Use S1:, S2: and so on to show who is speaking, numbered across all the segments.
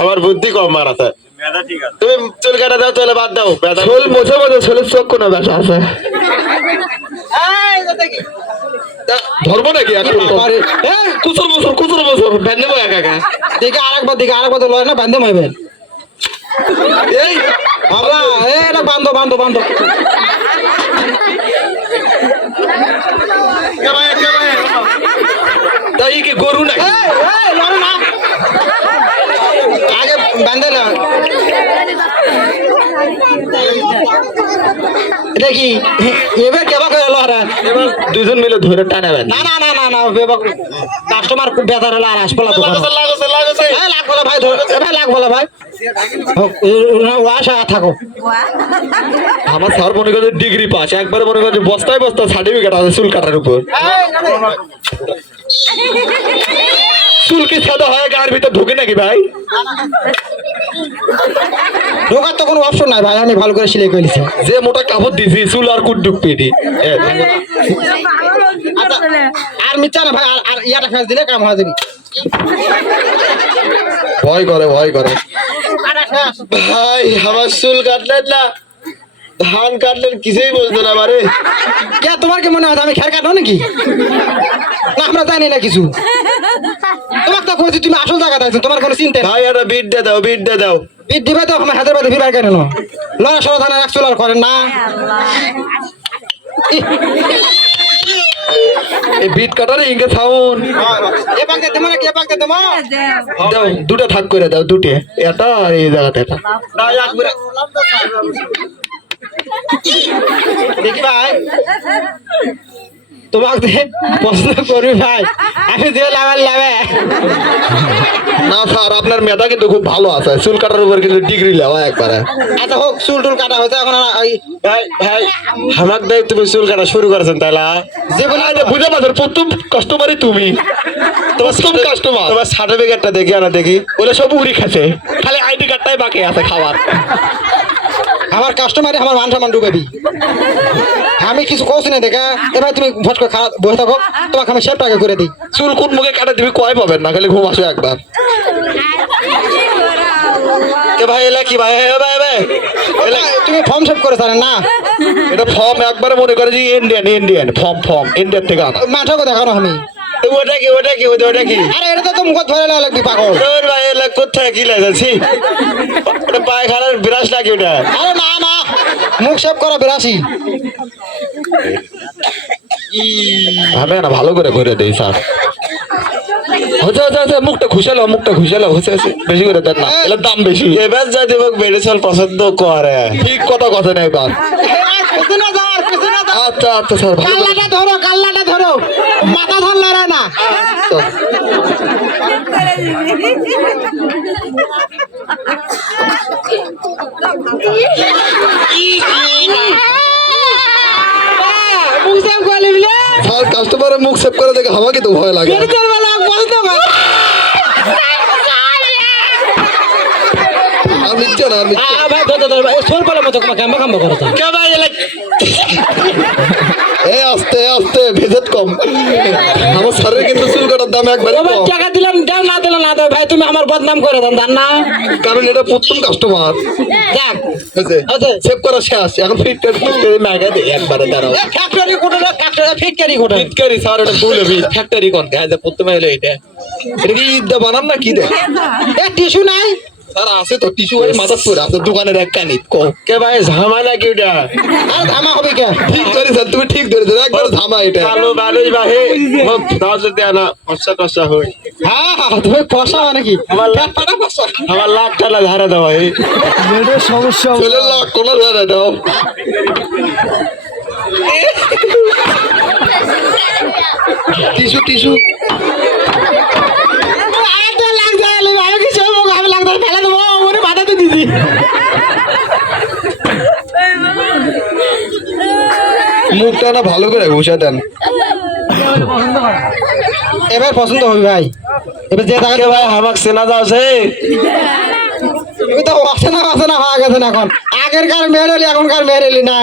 S1: আমার বুদ্ধি কম মারাতে তুমি চুল কাটা দাও তাহলে বাদ দাও বেদা
S2: চুল মোছে মোছে চুলের চোখ কোনো ব্যথা আছে। ধরবো নাকি এখন কুচুর মুসুর কুচুর মুসুর ভ্যান নেব একা একা।
S3: দেখে আরেকবার দেখে আরেকবার তো লয় না বান্ধে মাইবেন
S2: এই
S3: বাবা এ এটা বান্ধব বান্ধব বান্ধব
S2: তাই কি গরু নাকি
S3: এই, এই, লড়ো না। আগে বান্ধে না দেখি এবার কেবা করে
S2: এবার দুজন মিলে ধরে টানাবেন
S3: না না না না না কাস্টমার খুব বেতার হলে আর আসব হ্যাঁ লাখ বলে ভাই ধর এ ভাই লাখ বলে ভাই। থাকো।
S2: আমার স্যার মনে ডিগ্রি পাস একবারে মনে করে বস্তায় বস্তা সার্টিফিকেট আছে চুল কাটার উপর। চুল কি সাদা হয় গায়ের ভিতর ঢুকে নাকি ভাই?
S3: ঢোকার তো কোনো অপশন নাই ভাই আমি ভালো করে সিলাই করেছি
S2: যে মোটা কাপড় দিছি চুল আর কুট ঢুক পেটি
S3: আর মিথ্যা না ভাই আর ইয়াটা ফেস দিলে কাম হয়ে
S2: ভয় করে ভয় করে।
S1: ভাই আমার চুল কাটলেন না। ধান কাটলেন কিছুই বলতো না আমারে
S3: কে তোমার কি মনে হয় আমি খের কাটো নাকি? না আমরা জানি না কিছু। তোমাকে তো কইছি তুমি আসল জায়গা আছো তোমার কোনো চিন্তা
S1: ভাই একটা বিট দিয়ে দাও বিট দিয়ে দাও।
S3: বিট দিবে তো আমার হাতের বাদে ফিরবার কেন? লড়া সরা থানার এক চুলার করেন না।
S2: এই কাটারে ইনকে সাউন্ড
S3: এ পাকে তোমার কে পাকে তোমার।
S2: দাও, দুটা থাক করে দাও, দুটে। এটা আর এই
S3: দেখি ভাই। তোমাকে ভাই আমি দিয়ে
S2: না স্যার আপনার মেধা কিন্তু খুব ভালো আছে। চুল কাটার উপর কিন্তু ডিগ্রি লেওয়া একবারে।
S3: আচ্ছা হোক চুল টুল কাটা হয়েছে এখন
S1: ভাই ভাই তুমি চুল কাটা শুরু করেছেন
S2: বুঝে পাচ্ছেন প্রথম কাস্টমারই তুমি। তোমার প্রথম কাস্টমার
S1: তোমার সার্টিফিকেটটা দেখি না দেখি।
S2: বলে সব উড়ি খাচ্ছে খালি আইডি কার্ডটাই বাকি আছে খাবার
S3: আমার কাস্টমারে আমার মান সম্মান ডুবাবি। আমি কিছু কৌছি না দেখা এবার তুমি ভট করে খারাপ বসে থাকো তোমাকে আমি সেফ টাকা করে দিই।
S2: চুল কোন মুখে কাটা দিবি কয় পাবেন না খালি ঘুম আসো একবার।
S1: ভাই এলা কি ভাই? ভাই ভাই।
S3: তুমি ফর্ম সেভ করে না।
S2: এটা ফর্ম একবারে মনে করে যে Indian Indian form form Indian থেকে আনা।
S3: মাঠকে দেখানো আমি
S1: ওটা কি ওটা কি ওটা কি?
S3: আরে এটা তো মুখ ধরে লাগবি পাগল।
S1: ভাই এলা কোথায় কি লাগাচ্ছি ওটা পায়খানার বিরাস নাকি ওটা?
S3: আরে না না। মুখ সেভ করা বিরাশি
S2: ভাবে না ভালো করে করে দেই স্যার। হচ্ছে হচ্ছে হচ্ছে মুখটা খুশালো মুখটা খুশালো হচ্ছে হচ্ছে বেশি করে দেন না। দাম বেশি।
S1: এবার যা দেব মেডিসিন পছন্দ করে।
S2: ঠিক কথা নেই এবার আচ্ছা আচ্ছা স্যার ভালো
S3: কাল্লাটা ধরো কাল্লাটা ধরো। মাথা না
S2: তো।
S3: মুখ সেভ করে নিবি
S2: স্যার কাস্টমারের মুখ সেভ করে দেখে আমাকে তো ভয় লাগে। আস্তে আস্তে, ভেজেট কম। আমার স্যারের কিন্তু দাম একবারে
S3: টাকা দিলাম দাও না দিলাম না দাও ভাই তুমি আমার বদনাম করে দাও জান না।
S2: কারণ এটা প্রথম কাস্টমার
S3: আচ্ছা।
S2: সেভ করা শেষ। এখন ফিট করে মেগা দেয় একবারে দাঁড়াও।
S3: ফ্যাক্টরি কোটে ফ্যাক্টরি ফিটকারি কোটে
S2: ফিটকারি স্যার এটা ভুল হবে ফ্যাক্টরি কোন গায়ে প্রথমে এটা। এটা কি বানান না কি দেখ।
S3: এ টিস্যু নাই?
S2: স্যার আছে তো টিস্যু ওই মাথার পরে আছে দোকানের এক কানি কো
S1: কে ভাই ঝামেলা কি ওটা?
S3: আর ধামা হবে কে?
S2: ঠিক ধরে স্যার তুমি ঠিক ধরেছো একবার ধামা এটা।
S1: ভালো ভালোই বাহে দাও যদি আনা কষা কষা হই।
S3: হ্যাঁ হ্যাঁ তুমি কষা নাকি?
S1: আমার লাখ
S3: পেটটা কষা?
S1: আমার লাখ টাকা ধারে দেওয়া এই
S3: সমস্যা
S2: ছেলের লাখ কোনো ধরে দাও। টিস্যু টিস্যু
S3: আরেকটা লাগ যায় আমি কিছু হোক আমি লাগ ধরে ফেলে দেবো মনে বাধাতে দিদি
S2: মুখটা না ভালো করে ঘুষা দেন
S3: এবার পছন্দ হবে, ভাই। এবার যে টাকা
S1: ভাই, আমাকে চেনা যাচ্ছে।
S3: হয়ে এখন। মেয়ের এলি এখনকার মেয়ের এলি না।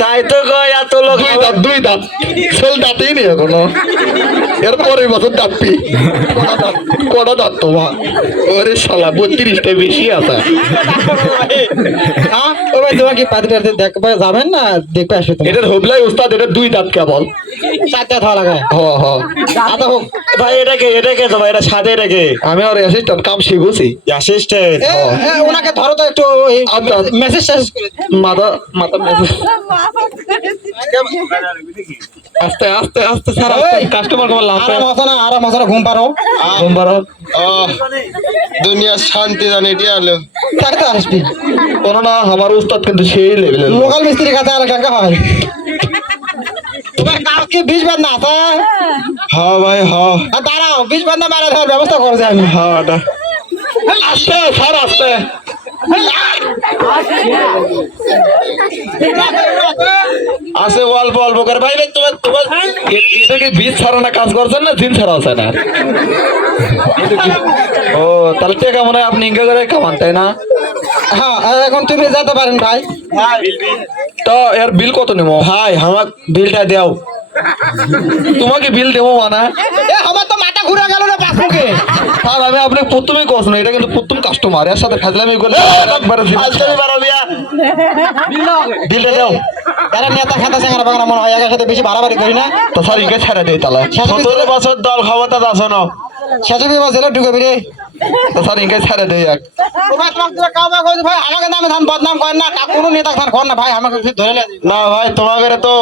S1: তাই তো এত লোক
S2: দুই দাঁত দুই দাঁত। সেল দাঁতেই নেই এখনও। এরপরে বছর দাঁতবি কটা দাঁত? তোমার? ওরে শালা বত্রিশটা বেশি আছে।
S3: হ্যাঁ? ও ভাই তোমার কি পাতিটা দেখবে? যাবেন না? দেখবে আসবে
S2: এটার হবলাই উস্তাদ এটা দুই দাঁত কেবল।
S3: চারটা থাওয়া লাগায়
S2: হ হ।
S3: আদা
S1: ভাই এটাকে এটাকে তো ভাই এটা সাথে এটাকে
S2: আমি আর অ্যাসিস্ট্যান্ট কাম শিখুছি।
S1: অ্যাসিস্ট্যান্ট
S3: এ, ওনাকে ধরো তো একটু। মেসেজ টেসেজ করে দিও।
S2: মাথা মাথা মেসেজ আস্তে আস্তে আস্তে স্যার কাস্টমার
S3: আরাম না আরাম হতো না ঘুম পারো
S1: দুনিয়ার শান্তি জানে এটি আলো।
S3: তাকে তো আসবি?
S2: কোনো না আমার উস্তাদ কিন্তু সেই লেভেলের
S3: লোকাল মিস্ত্রি কাছে আর টাকা হয়। তোমার কালকে বিষ বান্ধা আছে
S1: হ্যাঁ ভাই হ্যাঁ।
S3: আর দাঁড়াও বিষ বান্ধা মারা ব্যবস্থা করছে আমি।
S1: হ্যাঁ
S2: আস্তে স্যার আস্তে
S1: আছে অল্প অল্প করে ভাই ভাই তোমার তোমার
S2: এ- এটা কি বীজ ছাড়া না কাজ করছেন না দিন ছাড়া আছে না ও তাহলে টেকা মনে হয় আপনি ইঙ্গা করে কামান তাই না
S3: হ্যাঁ এখন তুমি যেতে পারেন ভাই
S2: তো এর বিল কত নেব
S1: ভাই আমার বিলটা দাও
S2: তোমাকে বিল দেবো মানা
S3: এ আমার তো মাথা ঘুরে গেল না পাখুকে
S2: স্যার আমি আপনাকে প্রথমেই কষ্ট না এটা কিন্তু প্রথম কাস্টমার এর সাথে ফাজলামি করলে একবার
S1: বিলটা দাও।
S3: এরা নেতা খাতা সাংরা মনে হয় একের সাথে বেশি বাড়াবাড়ি করি না।
S2: তো স্যার ইকে ছেড়ে দেয় তাহলে?
S1: সতেরো বছর দল ক্ষমতা আছো না
S3: শেষে বিবাহ জেলে ঢুকবি রে।
S2: তো স্যার ইঙ্গা ছেড়ে দেয় এক।
S3: ভাই তোমাকে তোরা কামা কইছে ভাই? আমাকে নামে ধান বদনাম করেন না। কোনো নেতা খান করেন না ভাই আমাকে ধরে নিয়ে
S1: না ভাই তোমাকে তো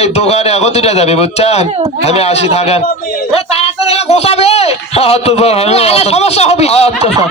S1: এই দোকানে একত্রিটা যাবে বুঝছেন? আমি আসি থাকেন।
S3: এ তাড়াতাড়ি গোসাবে
S2: আচ্ছা স্যার আমি
S3: সমস্যা হবে
S2: আচ্ছা স্যার